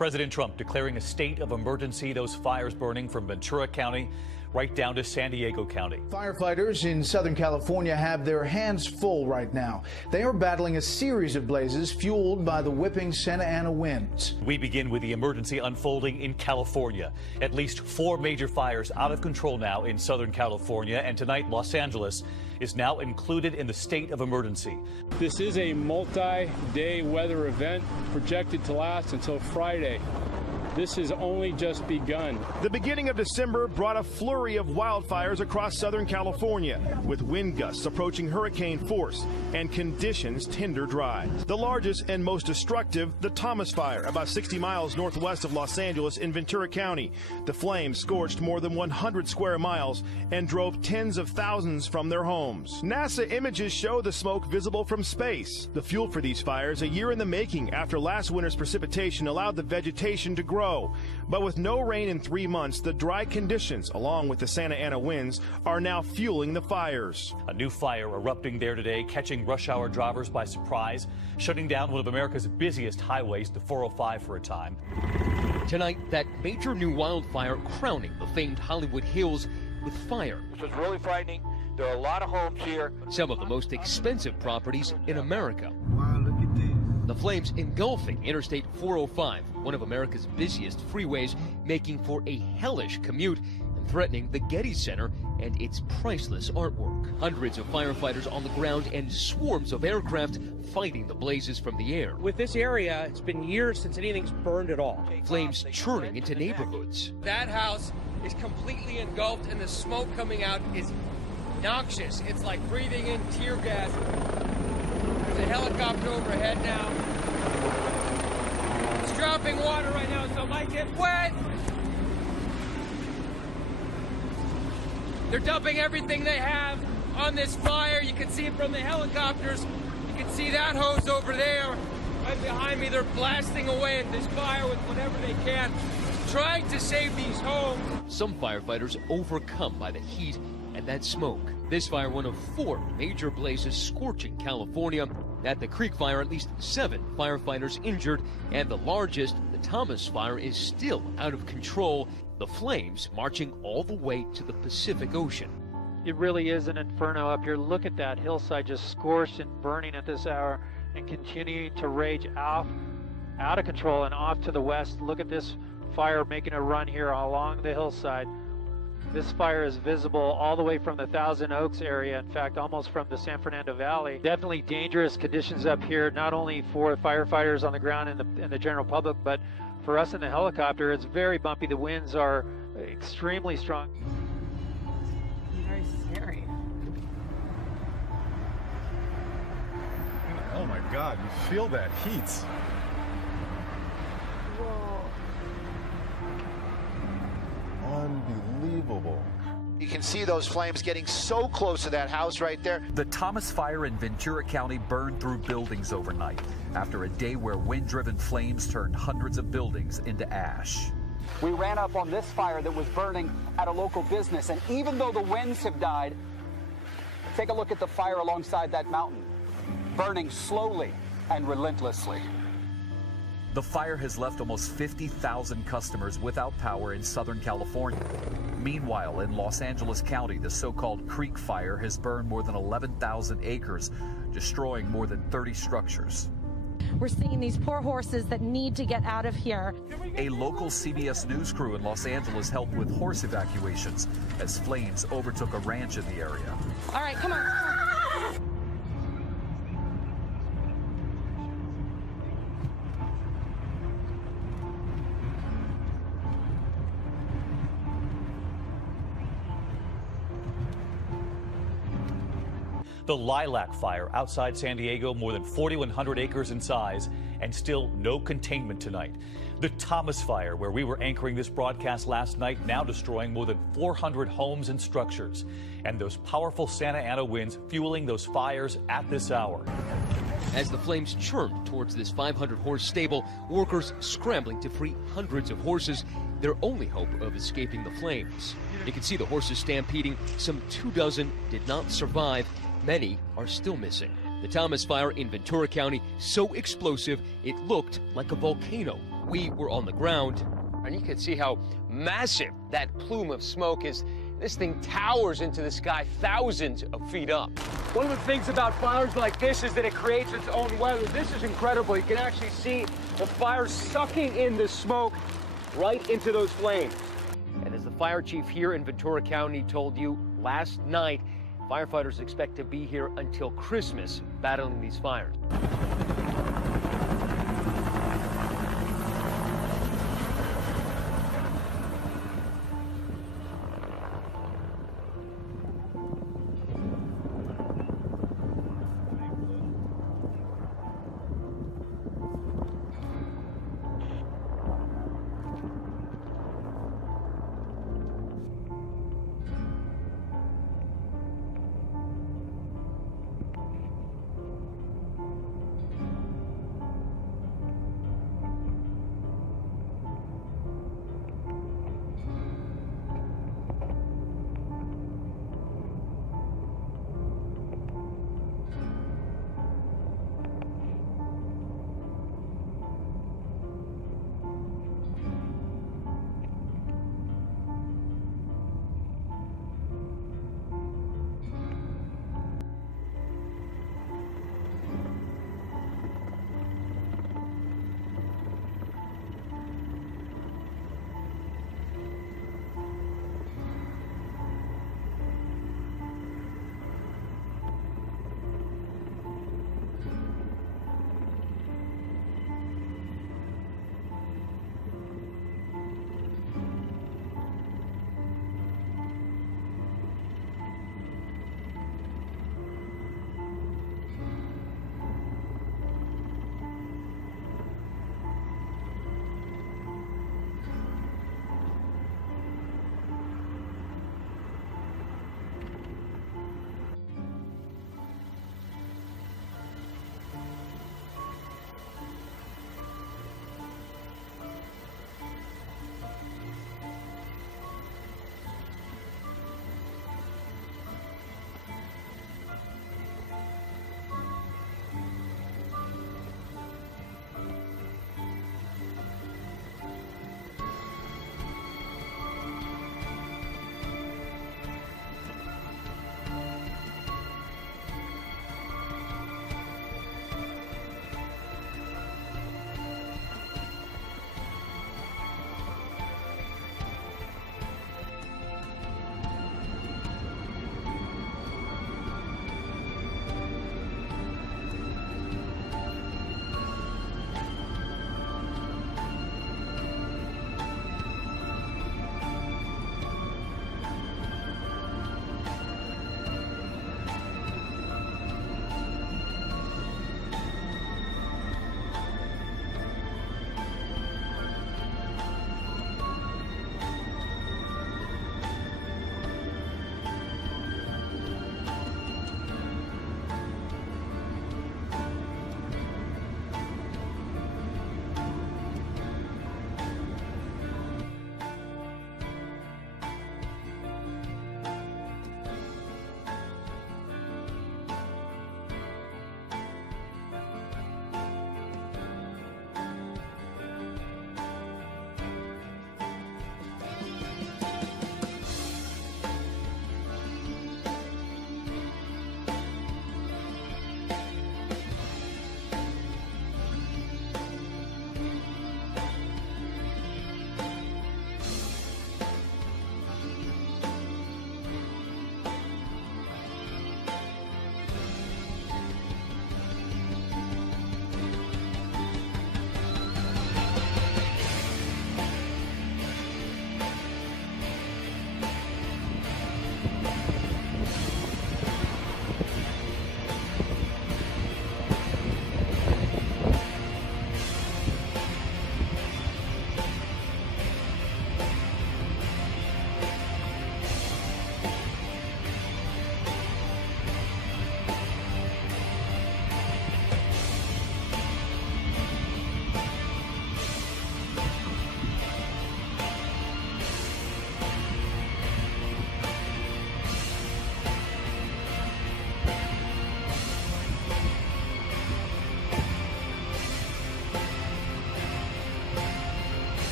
President Trump declaring a state of emergency. Those fires burning from Ventura County right down to San Diego County. Firefighters in Southern California have their hands full right now. They are battling a series of blazes fueled by the whipping Santa Ana winds. We begin with the emergency unfolding in California. At least 4 major fires out of control now in Southern California, and tonight Los Angeles is now included in the state of emergency. This is a multi-day weather event projected to last until Friday. This has only just begun. The beginning of December brought a flurry of wildfires across Southern California, with wind gusts approaching hurricane force and conditions tinder dry. The largest and most destructive, the Thomas Fire, about 60 miles northwest of Los Angeles in Ventura County. The flames scorched more than 100 square miles and drove tens of thousands from their homes. NASA images show the smoke visible from space. The fuel for these fires, a year in the making after last winter's precipitation allowed the vegetation to grow. But with no rain in 3 months, the dry conditions, along with the Santa Ana winds, are now fueling the fires. A new fire erupting there today, catching rush hour drivers by surprise, shutting down one of America's busiest highways, the 405, for a time. Tonight, that major new wildfire crowning the famed Hollywood Hills with fire. This was really frightening. There are a lot of homes here. Some of the most expensive properties in America. Wow, look at this. The flames engulfing Interstate 405, one of America's busiest freeways, making for a hellish commute and threatening the Getty Center and its priceless artwork. Hundreds of firefighters on the ground and swarms of aircraft fighting the blazes from the air. With this area, it's been years since anything's burned at all. Flames churning into neighborhoods. That house is completely engulfed, and the smoke coming out is noxious. It's like breathing in tear gas. There's a helicopter overhead now. It's dropping water right now, so it might get wet. They're dumping everything they have on this fire. You can see it from the helicopters. You can see that hose over there. Right behind me, they're blasting away at this fire with whatever they can, trying to save these homes. Some firefighters overcome by the heat and that smoke. This fire, one of 4 major blazes scorching California. At the Creek Fire, at least 7 firefighters injured, and the largest, the Thomas Fire, is still out of control. The flames marching all the way to the Pacific Ocean. It really is an inferno up here. Look at that hillside just scorched and burning at this hour and continuing to rage out of control and off to the west. Look at this fire making a run here along the hillside. This fire is visible all the way from the Thousand Oaks area, in fact, almost from the San Fernando Valley. Definitely dangerous conditions up here, not only for firefighters on the ground and the general public, but for us in the helicopter. It's very bumpy. The winds are extremely strong. Very scary. Oh my God, you feel that heat. Whoa. Unbelievable. You can see those flames getting so close to that house right there. The Thomas Fire in Ventura County burned through buildings overnight after a day where wind-driven flames turned hundreds of buildings into ash. We ran up on this fire that was burning at a local business, and even though the winds have died, take a look at the fire alongside that mountain, burning slowly and relentlessly. The fire has left almost 50,000 customers without power in Southern California. Meanwhile, in Los Angeles County, the so-called Creek Fire has burned more than 11,000 acres, destroying more than 30 structures. We're seeing these poor horses that need to get out of here. A local CBS News crew in Los Angeles helped with horse evacuations as flames overtook a ranch in the area. All right, come on. The Lilac Fire outside San Diego, more than 4,100 acres in size, and still no containment tonight. The Thomas Fire, where we were anchoring this broadcast last night, now destroying more than 400 homes and structures. And those powerful Santa Ana winds fueling those fires at this hour. As the flames churned towards this 500-horse stable, workers scrambling to free hundreds of horses, their only hope of escaping the flames. You can see the horses stampeding. Some 24 did not survive. Many are still missing. The Thomas Fire in Ventura County, so explosive it looked like a volcano. We were on the ground, and you could see how massive that plume of smoke is. This thing towers into the sky thousands of feet up. One of the things about fires like this is that it creates its own weather. This is incredible. You can actually see the fire sucking in the smoke right into those flames. And as the fire chief here in Ventura County told you last night, firefighters expect to be here until Christmas battling these fires.